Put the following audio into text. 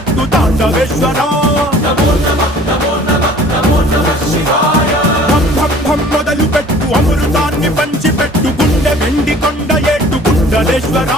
పెట్టు తాండవేశ్వర మొదలు పెట్టు అమృతాన్ని పంచి పెట్టు గుండె వెండి కొండ ఏట్టు కుండలేశ్వర